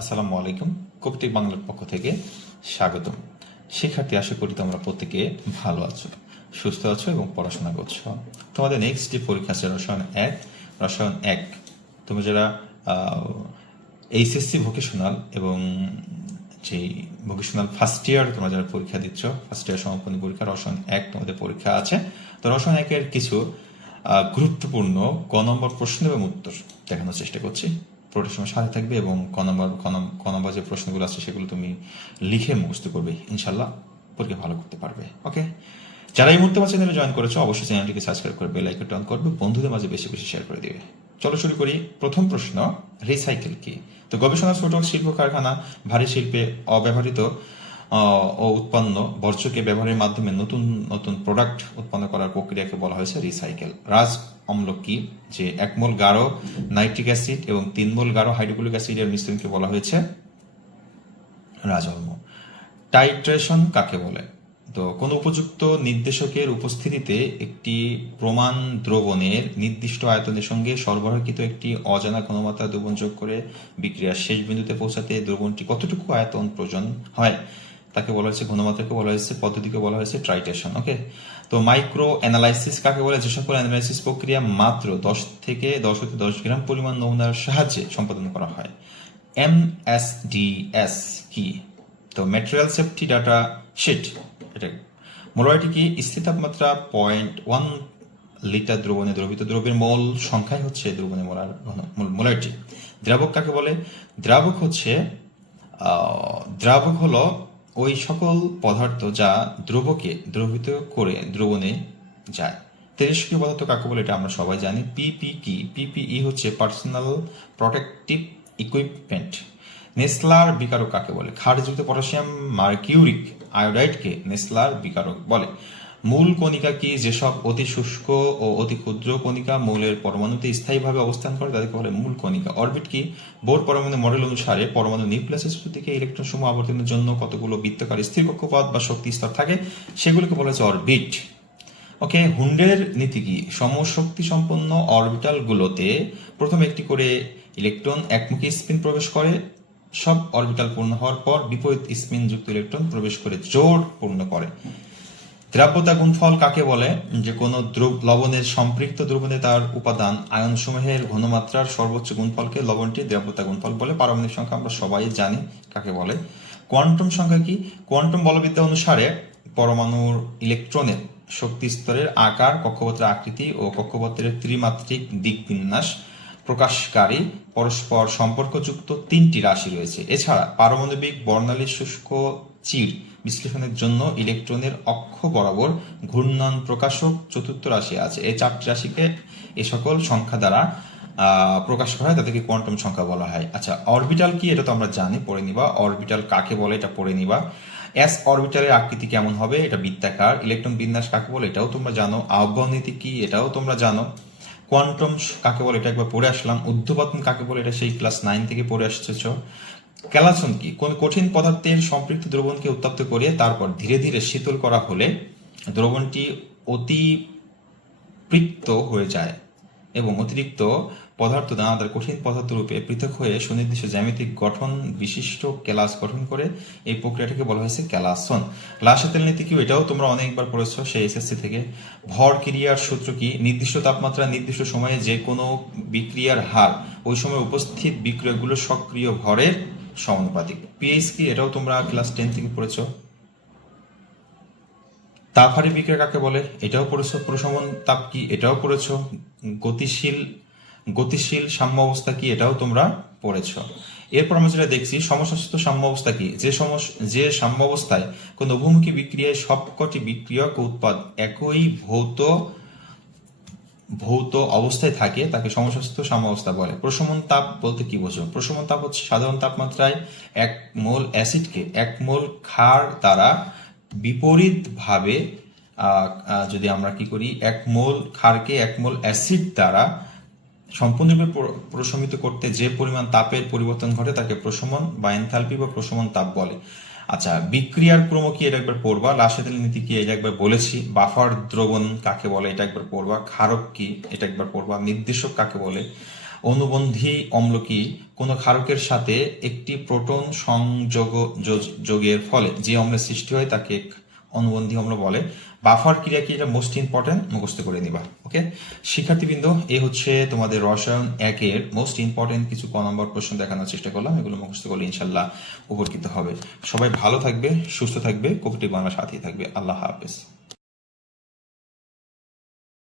আসসালামু আলাইকুম। কবিতিক বাংলার পক্ষ থেকে স্বাগতম। শিক্ষার্থী, আশা করি তোমরা প্রত্যেকে ভালো আছো, সুস্থ আছো এবং পড়াশোনা করছ। তোমাদের নেক্সট যে পরীক্ষা আছে, রসায়ন এক রসায়ন এক। তুমি যারা এইচএসসি ভোকেশনাল এবং যে ভোকেশনাল ফার্স্ট ইয়ার তোমরা যারা পরীক্ষা দিচ্ছ ফার্স্ট ইয়ার সমাপনী পরীক্ষা, রসায়ন এক তোমাদের পরীক্ষা আছে। তো রসায়ন একের কিছু গুরুত্বপূর্ণ ক নম্বর প্রশ্ন এবং উত্তর দেখানোর চেষ্টা করছি। পুরোটা সময় সাথে থাকবে এবং ক নম্বর যে প্রশ্নগুলো আছে সেগুলো তুমি লিখে মুখস্থ করবে ইনশাল্লাহ পরীক্ষা ভালো করতে পারবে, ওকে? যারা এই মুহূর্তে আমার চ্যানেলে জয়েন করেছ, অবশ্যই চ্যানেলটিকে সাবস্ক্রাইব করে বেল আইকনটি অন করবে, বন্ধুদের মাঝে বেশি বেশি শেয়ার করে দিবে। চলো শুরু করি, প্রথম প্রশ্ন রিসাইকেল কি? তো গবেষণা, ছোট শিল্প কারখানা, ভারী শিল্পে অব্যবহৃত ও উৎপন্ন বর্জ্যকে ব্যবহারের মাধ্যমে নতুন নতুন প্রোডাক্ট উৎপন্ন করার প্রক্রিয়াকে বলা হয়েছে রিসাইকেল রাজ অম্ল কি? যে এক মোল গাঢ় নাইট্রিক অ্যাসিড এবং তিন মোল গাঢ় হাইড্রোক্লোরিক অ্যাসিডের মিশ্রণকে বলা হয়েছে রাজকর্ম টাইট্রেশন কাকে বলে? তো কোন উপযুক্ত নির্দেশকের উপস্থিতিতে একটি প্রমাণ দ্রবণের নির্দিষ্ট আয়তনের সঙ্গে সরবরাহকৃত একটি অজানা ঘনমাত্রা দ্রবণ যোগ করে বিক্রিয়ার শেষ বিন্দুতে পৌঁছাতে দ্রবণটি কতটুকু আয়তন প্রয়োজন হয়? তাকে বলা হয়েছে, ঘনমাত্রাকে বলা হয়েছে, পদ্ধতিকে বলা হয়েছে ট্রাইটেশন ওকে তো মাইক্রো অ্যানালাইসিস কাকে বলে? যে সকল অ্যানালাইসিস প্রক্রিয়া মাত্র দশ থেকে দশ হতে দশ গ্রাম পরিমাণ নমুনার সাহায্যে সম্পাদন করা হয়। এমএসডিএস কি? তো ম্যাটেরিয়াল সেফটি ডাটা শিট এটা মোলারিটি কি? স্থির তাপমাত্রা পয়েন্ট ওয়ান লিটার দ্রবণে দ্রবিত দ্রব্যের মোল সংখ্যাই হচ্ছে দ্রবণে মোলার মোলারিটি দ্রাবক কাকে বলে? দ্রাবক হচ্ছে দ্রাবক হলো ওই সকল পদার্থ যা দ্রবকে দ্রবিত করে দ্রবণে যায়। তেজস্ক্রিয় পদার্থ কাকে বলে এটা আমরা সবাই জানি। পিপি কি পিপিই হচ্ছে পার্সোনাল প্রোটেক্টিভ ইকুইপমেন্ট নেসলার বিকারক কাকে বলে? ক্ষারযুক্ত পটাশিয়াম মার্কিউরিক আয়োডাইডকে নেসলার বিকারক বলে। মূল কণিকা কি? যেসব অতি শুষ্ক ও অতি ক্ষুদ্র কণিকা মৌলের পরমাণুতে স্থায়ীভাবে অবস্থান করে, তাদেরকে বলে মূল কণিকা। অরবিট কি? বোর পরমাণু মডেল অনুসারে পরমাণু নিউক্লিয়াসের থেকে ইলেকট্রন সমূহ আবর্তনের জন্য কতগুলো বৃত্তকার স্থির কক্ষপথ বা শক্তি স্তর থাকে, সেগুলোকে বলা হচ্ছে অরবিট ওকে হুন্ডের নীতি কি? সমশক্তি সম্পন্ন অরবিটাল গুলোতে প্রথম একটি করে ইলেকট্রন একমুখী স্পিন প্রবেশ করে, সব অরবিটাল পূর্ণ হওয়ার পর বিপরীত স্পিন যুক্ত ইলেকট্রন প্রবেশ করে জোর পূর্ণ করে। দ্রাব্যতা গুণফল কাকে বলে? যে কোনো দ্রব, লবণের সম্পৃক্ত দ্রবণে তার উপাদান আয়ন সমূহের ঘনমাত্রার সর্বোচ্চ গুণফলকে লবণটি দ্রাব্যতা গুণফল বলে। পারমাণবিক সংখ্যা আমরা সবাই জানি কাকে বলে। কোয়ান্টাম সংখ্যা কি? কোয়ান্টাম বলবিদ্যা অনুসারে পরমাণুর ইলেকট্রনের শক্তি স্তরের আকার, কক্ষপথের আকৃতি ও কক্ষপথের ত্রিমাত্রিক দিক বিন্যাস প্রকাশকারী পরস্পর সম্পর্কযুক্ত তিনটি রাশি রয়েছে। এছাড়া পারমাণবিক, বর্ণালী, শুষ্ক, চির বিশ্লেষণের জন্য ইলেকট্রনের অক্ষ বরাবর ঘূর্ণন প্রকাশক চতুর্থ রাশি আছে। এই চারটি রাশিকে এ সকল সংখ্যা দ্বারা প্রকাশ করা হয়, তাদেরকে কোয়ান্টাম সংখ্যা বলা হয়। আচ্ছা অরবিটাল কি? এটা তো আমরা জানি, পড়ে নিবা। অরবিটাল কাকে বলে? এটা পড়ে নিবা। এস অরবিটালের আকৃতি কেমন হবে? এটা বৃত্তাকার। ইলেকট্রন বিন্যাস কাকে বলে? এটাও তোমরা জানো। আহ্বান নীতি কি? এটাও তোমরা জানো। কোয়ান্টাম কাকে বলে? এটা একবার পড়ে আসলাম। উদ্ধপতন কাকে বলে? এটা সেই ক্লাস নাইন থেকে পড়ে আসতেছ ক্যালাসন কি? কোন কঠিন পদার্থের সম্পৃক্ত দ্রবণকে উত্তপ্ত করে তারপর ধীরে ধীরে শীতল করা হলে দ্রবণটি অতি পৃক্ত হয়ে যায় এবং অতিরিক্ত পদার্থ দানাদার কঠিন পদার্থ রূপে পৃথক হয়ে সুনির্দিষ্ট জ্যামিতিক গঠন বিশিষ্ট ক্যালাস গঠন করে এই প্রক্রিয়াটিকে বলা হয়েছে ক্যালাসন। লাশাতেল নীতি কি? এটাও তোমরা অনেকবার পড়েছো সেই এসএসসি থেকে। ভর ক্রিয়ার সূত্র কি? নির্দিষ্ট তাপমাত্রা নির্দিষ্ট সময়ে যে কোনো বিক্রিয়ার হার, ওই সময় উপস্থিত বিক্রিয়াগুলো সক্রিয় ভরের সমানুপাতিক। পিএইচ কি এটাও তোমরা ক্লাস টেন থেকে পড়েছো। তাপহারী বিক্রিয়া কাকে বলে? এটাও পড়েছো। প্রশমন তাপ কি? এটাও পড়েছো। গতিশীল গতিশীল সাম্য অবস্থা কি? এটাও তোমরা পড়েছ। এরপর আমরা যেটা দেখছি সমস্ত সাম্য অবস্থা কি? যে সমস, যে সাম্য অবস্থায় কোন বহুমুখী বিক্রিয়ায় সবকটি বিক্রিয়ক উৎপাদ একই ভৌত ভৌত অবস্থায় থাকে, তাকে সমস্ত সাম্যাবস্থা বলে। প্রশমন তাপ বলতে কি বোঝো প্রশমন তাপ হচ্ছে সাধারণ তাপমাত্রায় এক মোল অ্যাসিডকে এক মোল ক্ষার দ্বারা বিপরীত ভাবে যদি আমরা কি করি, এক মোল ক্ষারকে এক মোল অ্যাসিড দ্বারা সম্পূর্ণরূপে প্র- প্রশমিত করতে যে পরিমাণ তাপের পরিবর্তন ঘটে তাকে প্রশমন বা এনথালপি বা প্রশমন তাপ বলে। আচ্ছা বিক্রিয়ার ক্রম কি এটা একবার পড়বা? লাসেতেল নীতি কি এটা একবার বলেছি? বাফার দ্রবণ কাকে বলে এটা একবার পড়বা? ক্ষারক কি এটা একবার পড়বা? নির্দেশক কাকে বলে? অনুবন্ধী অম্ল কি? কোনো ক্ষারকের সাথে একটি প্রোটন সংযোগ যোগের ফলে যে অম্লের সৃষ্টি হয় তাকে অনুবন্ধী আমরা বলে। বাফার ক্রিয়া কি এটা মোস্ট ইম্পর্টেন্ট মুখস্থ করে নিবা ওকে শিক্ষার্থীবৃন্দ, এ হচ্ছে তোমাদের রসায়ন একের মোস্ট ইম্পর্টেন্ট কিছু ক নম্বর প্রশ্ন দেখানোর চেষ্টা করলাম, এগুলো মুখস্থ করলে ইনশাল্লাহ উপকৃত হবে। সবাই ভালো থাকবে, সুস্থ থাকবে কোভিড বাংলা সাথেই থাকবে। আল্লাহ হাফেজ।